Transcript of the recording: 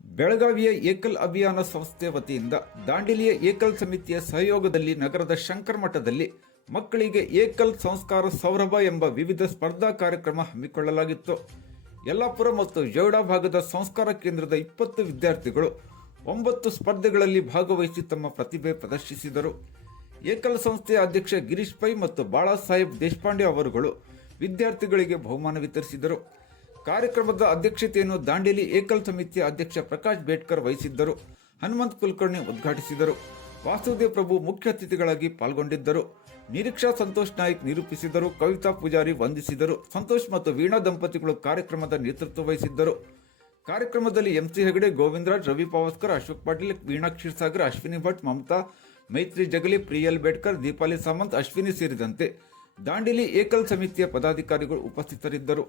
ಬೆಳಗಾವಿಯ ಏಕಲ್ ಅಭಿಯಾನ ಸಂಸ್ಥೆ ವತಿಯಿಂದ ದಾಂಡೇಲಿಯ ಏಕಲ್ ಸಮಿತಿಯ ಸಹಯೋಗದಲ್ಲಿ ನಗರದ ಶಂಕರ್ ಮಠದಲ್ಲಿ ಮಕ್ಕಳಿಗೆ ಏಕಲ್ ಸಂಸ್ಕಾರ ಸೌರಭ ಎಂಬ ವಿವಿಧ ಸ್ಪರ್ಧಾ ಕಾರ್ಯಕ್ರಮ ಹಮ್ಮಿಕೊಳ್ಳಲಾಗಿತ್ತು. ಯಲ್ಲಾಪುರ ಮತ್ತು ಜೋಯಿಡಾ ಭಾಗದ ಸಂಸ್ಕಾರ ಕೇಂದ್ರದ 20 ವಿದ್ಯಾರ್ಥಿಗಳು 9 ಸ್ಪರ್ಧೆಗಳಲ್ಲಿ ಭಾಗವಹಿಸಿ ತಮ್ಮ ಪ್ರತಿಭೆ ಪ್ರದರ್ಶಿಸಿದರು. ಏಕಲ್ ಸಂಸ್ಥೆಯ ಅಧ್ಯಕ್ಷ ಗಿರೀಶ್ ಪೈ ಮತ್ತು ಬಾಳಾಸಾಹೇಬ್ ದೇಶಪಾಂಡೆ ಅವರುಗಳು ವಿದ್ಯಾರ್ಥಿಗಳಿಗೆ ಬಹುಮಾನ ವಿತರಿಸಿದರು. ಕಾರ್ಯಕ್ರಮದ ಅಧ್ಯಕ್ಷತೆಯನ್ನು ದಾಂಡೇಲಿ ಏಕಲ್ ಸಮಿತಿಯ ಅಧ್ಯಕ್ಷ ಪ್ರಕಾಶ್ ಬೇಡ್ಕರ್ ವಹಿಸಿದ್ದರು. ಹನುಮಂತ್ ಕುಲಕರ್ಣಿ ಉದ್ಘಾಟಿಸಿದರು. ವಾಸುದೇವ್ ಪ್ರಭು ಮುಖ್ಯ ಅತಿಥಿಗಳಾಗಿ ಪಾಲ್ಗೊಂಡಿದ್ದರು. ನಿರೀಕ್ಷಾ ಸಂತೋಷ್ ನಾಯ್ಕ್ ನಿರೂಪಿಸಿದರು. ಕವಿತಾ ಪೂಜಾರಿ ವಂದಿಸಿದರು. ಸಂತೋಷ್ ಮತ್ತು ವೀಣಾ ದಂಪತಿಗಳು ಕಾರ್ಯಕ್ರಮದ ನೇತೃತ್ವ ವಹಿಸಿದ್ದರು. ಕಾರ್ಯಕ್ರಮದಲ್ಲಿ ಎಂಸಿ ಹೆಗಡೆ, ಗೋವಿಂದರಾಜ್, ರವಿ ಪಾವಸ್ಕರ್, ಅಶೋಕ್ ಪಾಟೀಲ್, ವೀಣಾ ಕ್ಷೀರಸಾಗರ್, ಅಶ್ವಿನಿ ಭಟ್, ಮಮತಾ, ಮೈತ್ರಿ ಜಗಲಿ, ಪ್ರಿಯಲ್ ಬೇಡ್ಕರ್, ದೀಪಾಲಿ ಸಾಮಂತ್, ಅಶ್ವಿನಿ ಸೇರಿದಂತೆ ದಾಂಡೇಲಿ ಏಕಲ್ ಸಮಿತಿಯ ಪದಾಧಿಕಾರಿಗಳು ಉಪಸ್ಥಿತರಿದ್ದರು.